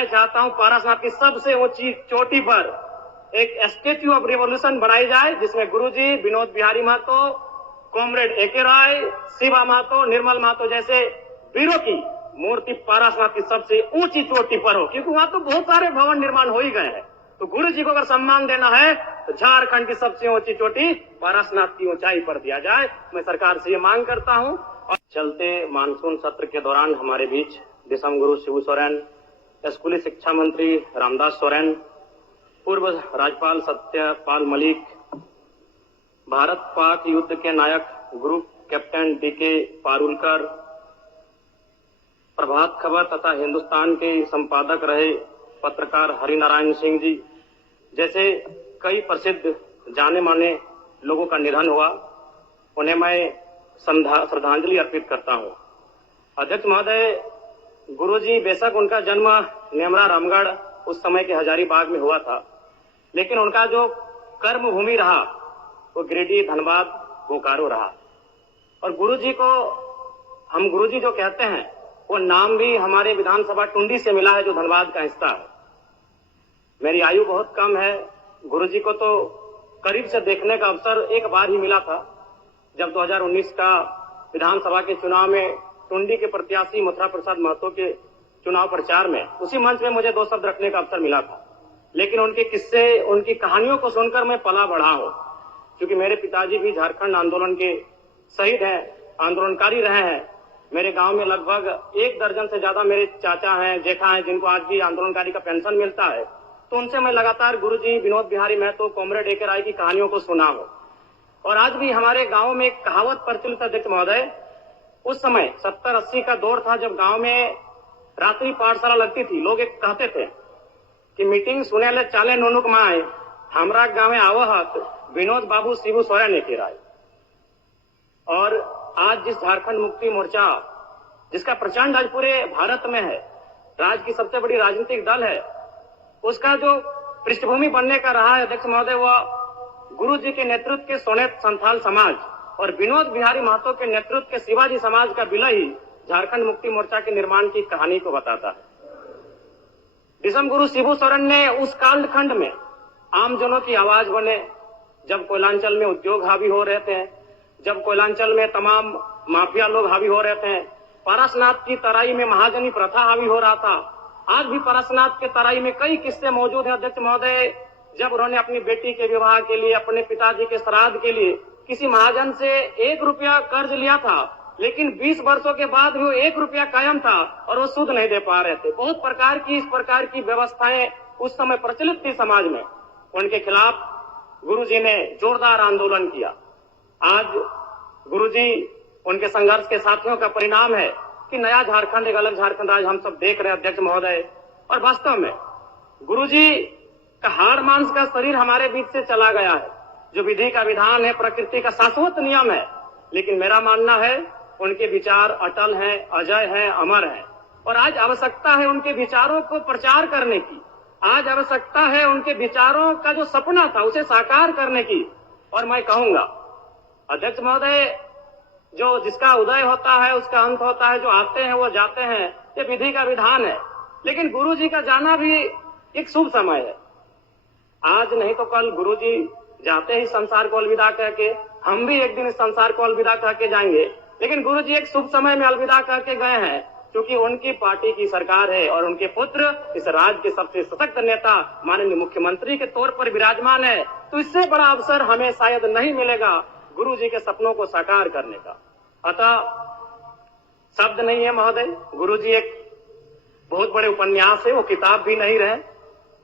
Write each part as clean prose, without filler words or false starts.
मैं चाहता हूं पारसनाथ की सबसे ऊंची चोटी पर एक स्टैच्यू ऑफ रिवॉल्यूशन बनाई जाए, जिसमें गुरुजी, विनोद बिहारी महतो, कॉमरेड एके राय, शिवा महतो, निर्मल महतो जैसे वीरों की मूर्ति पारसनाथ की सबसे ऊंची चोटी पर हो, क्योंकि वहां तो बहुत सारे भवन निर्माण हो ही गए हैं। तो गुरु जी को अगर सम्मान देना है तो झारखंड की सबसे ऊंची चोटी पारसनाथ की ऊंचाई पर दिया जाए। मैं सरकार से ये मांग करता हूं। और चलते मानसून सत्र के दौरान हमारे बीच दिसम गुरु शिबू सोरेन, स्कूली शिक्षा मंत्री रामदास सोरेन, पूर्व राज्यपाल सत्यपाल मलिक, भारत पाक युद्ध के नायक group captain DK Parulkar, Prabhat Khabar तथा हिंदुस्तान के संपादक रहे पत्रकार हरिनारायण सिंह जी जैसे कई प्रसिद्ध जाने माने लोगों का निधन हुआ, उन्हें मैं श्रद्धांजलि अर्पित करता हूं। अध्यक्ष महोदय, गुरुजी बेशक उनका जन्म नेमरा रामगढ़ उस समय के हजारीबाग में हुआ था, लेकिन उनका जो कर्म भूमि रहा वो गिरिडीह, धनबाद, बोकारो रहा। और गुरुजी को हम गुरुजी जो कहते हैं वो नाम भी हमारे विधानसभा टुंडी से मिला है, जो धनबाद का हिस्सा है। मेरी आयु बहुत कम है, गुरुजी को तो करीब से देखने का अवसर एक बार ही मिला था, जब 2019 का विधानसभा के चुनाव में टुंडी के प्रत्याशी मथुरा प्रसाद महतो के चुनाव प्रचार में उसी मंच में मुझे 2 शब्द रखने का अवसर मिला था। लेकिन उनके किस्से, उनकी कहानियों को सुनकर मैं पला बढ़ा हूं, क्योंकि मेरे पिताजी भी झारखंड आंदोलन के शहीद हैं, आंदोलनकारी रहे हैं। मेरे गांव में लगभग 1 दर्जन से ज्यादा मेरे चाचा हैं, जेठा हैं, जिनको आज भी आंदोलनकारी का पेंशन मिलता है। तो उनसे मैं लगातार गुरुजी, विनोद बिहारी महतो, कॉमरेड एके राय की कहानियों को सुना हूं। और आज भी हमारे गांव में एक कहावत प्रचलित, अध्यक्ष महोदय, उस समय 70-80 का दौर था जब गांव में रात्रि पाठशाला लगती थी। लोग एक कहते थे कि मीटिंग सुने ले चाले नोनुक माए, हमरा गांव में आवहत विनोद बाबू शिबू सोरेन एके राय। और आज जिस झारखंड मुक्ति मोर्चा, जिसका प्रचंड आज पूरे भारत में है, राज्य की सबसे बड़ी राजनीतिक दल है, उसका जो पृष्ठभूमि बनने का रहा है, अध्यक्ष महोदय, वह गुरु जी के नेतृत्व के सोनेत संथाल समाज और विनोद बिहारी महतो के नेतृत्व के शिवाजी समाज का विलय ही झारखंड मुक्ति मोर्चा के निर्माण की कहानी को बताता है। दिसम गुरु शिबू सोरेन ने उस कालखंड में आमजनों की आवाज बने, जब कोयलांचल में उद्योग हावी हो रहे थे, जब कोयलांचल में तमाम माफिया लोग हावी हो रहे थे, पारसनाथ की तराई में महाजनी प्रथा हावी हो रहा था। आज भी पारसनाथ के तराई में कई किस्से मौजूद हैं, अध्यक्ष महोदय, जब उन्होंने अपनी बेटी के विवाह के लिए, अपने पिताजी के श्राद्ध के लिए किसी महाजन से 1 रुपया कर्ज लिया था, लेकिन 20 वर्षों के बाद भी वो 1 रुपया कायम था और वो सूद नहीं दे पा रहे थे। बहुत प्रकार की इस प्रकार की व्यवस्थाएं उस समय प्रचलित थी समाज में। उनके खिलाफ गुरुजी ने जोरदार आंदोलन किया। आज गुरुजी, उनके संघर्ष के साथियों का परिणाम है कि नया झारखंड, एक अलग झारखंड आज हम सब देख रहे हैं, अध्यक्ष महोदय। और वास्तव में गुरुजी का हाड़ मांस का शरीर हमारे बीच से चला गया है। जो विधि का विधान है, प्रकृति का शाश्वत नियम है, लेकिन मेरा मानना है उनके विचार अटल हैं, अजय हैं, अमर हैं। और आज आवश्यकता है उनके विचारों को प्रचार करने की। आज आवश्यकता है उनके विचारों का जो सपना था उसे साकार करने की। और मैं कहूंगा, अध्यक्ष महोदय, जो जिसका उदय होता है उसका अंत होता है, जो आते हैं वो जाते हैं, ये विधि का विधान है। लेकिन गुरुजी का जाना भी एक शुभ समय है। आज नहीं तो कल गुरुजी जाते ही संसार को अलविदा कह के, हम भी एक दिन इस संसार को अलविदा कह के जाएंगे। लेकिन गुरुजी एक शुभ समय में अलविदा कह के गए हैं, क्योंकि उनकी पार्टी की सरकार है और उनके पुत्र इस राज्य के सबसे सशक्त नेता माननीय मुख्यमंत्री के तौर पर विराजमान है। तो इससे बड़ा अवसर हमें शायद नहीं मिलेगा गुरुजी के सपनों को साकार करने का। अतः शब्द नहीं है महोदय, गुरुजी एक बहुत बड़े उपन्यास है, वो किताब भी नहीं रहे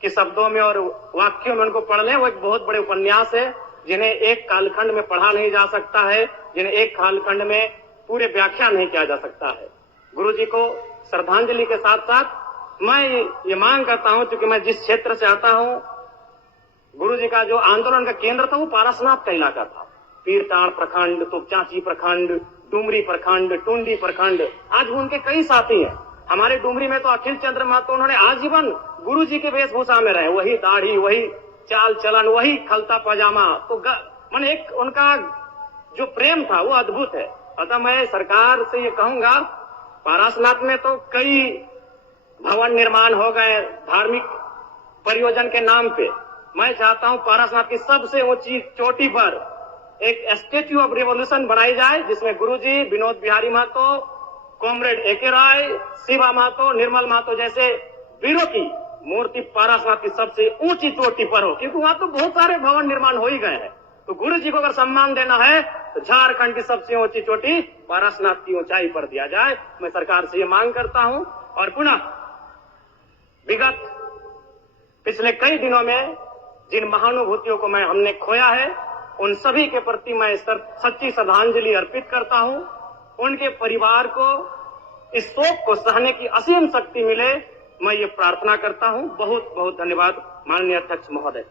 कि शब्दों में और वाक्यों में उनको पढ़ लें। वो एक बहुत बड़े उपन्यास है जिन्हें एक कालखंड में पढ़ा नहीं जा सकता है, जिन्हें एक कालखंड में पूरे व्याख्या नहीं किया जा सकता है। गुरुजी को श्रद्धांजलि के साथ साथ मैं ये मांग करता हूं, क्योंकि मैं जिस क्षेत्र से आता हूं, गुरुजी का जो आंदोलन का केंद्र था वो पारसनाथ का इलाका था। पीरटांड़ प्रखंड, तुपचांची प्रखंड, डुमरी प्रखंड, टुंडी प्रखंड, आज भी उनके कई साथी हैं। हमारे डुमरी में तो अखिल चंद्र महतो, उन्होंने आजीवन गुरुजी के वेशभूषा में रहे, वही दाढ़ी, वही चाल चलन, वही खलता पजामा। तो मन एक उनका जो प्रेम था वो अद्भुत है। अतः मैं सरकार से ये कहूंगा, पारसनाथ में तो कई भवन निर्माण हो गए धार्मिक परियोजन के नाम पे। मैं चाहता हूं पारसनाथ की सबसे ऊंची चोटी पर एक स्टेच्यू ऑफ रिवॉल्यूशन बनाई जाए, जिसमें गुरुजी, विनोद बिहारी महतो, कॉमरेड एके राय, शिवा महतो, निर्मल महतो जैसे वीरों की मूर्ति पारसनाथ की सबसे ऊंची चोटी पर हो, क्योंकि वहां तो बहुत सारे भवन निर्माण हो ही गए हैं। तो गुरु जी को अगर सम्मान देना है तो झारखंड की सबसे ऊंची चोटी पारसनाथ की ऊंचाई पर दिया जाए। मैं सरकार से ये मांग करता हूं। और पुनः विगत पिछले कई दिनों में जिन महानुभूतियों को हमने खोया है, उन सभी के प्रति मैं सच्ची श्रद्धांजलि अर्पित करता हूं। उनके परिवार को इस शोक को सहने की असीम शक्ति मिले, मैं ये प्रार्थना करता हूं। बहुत बहुत धन्यवाद माननीय अध्यक्ष महोदय।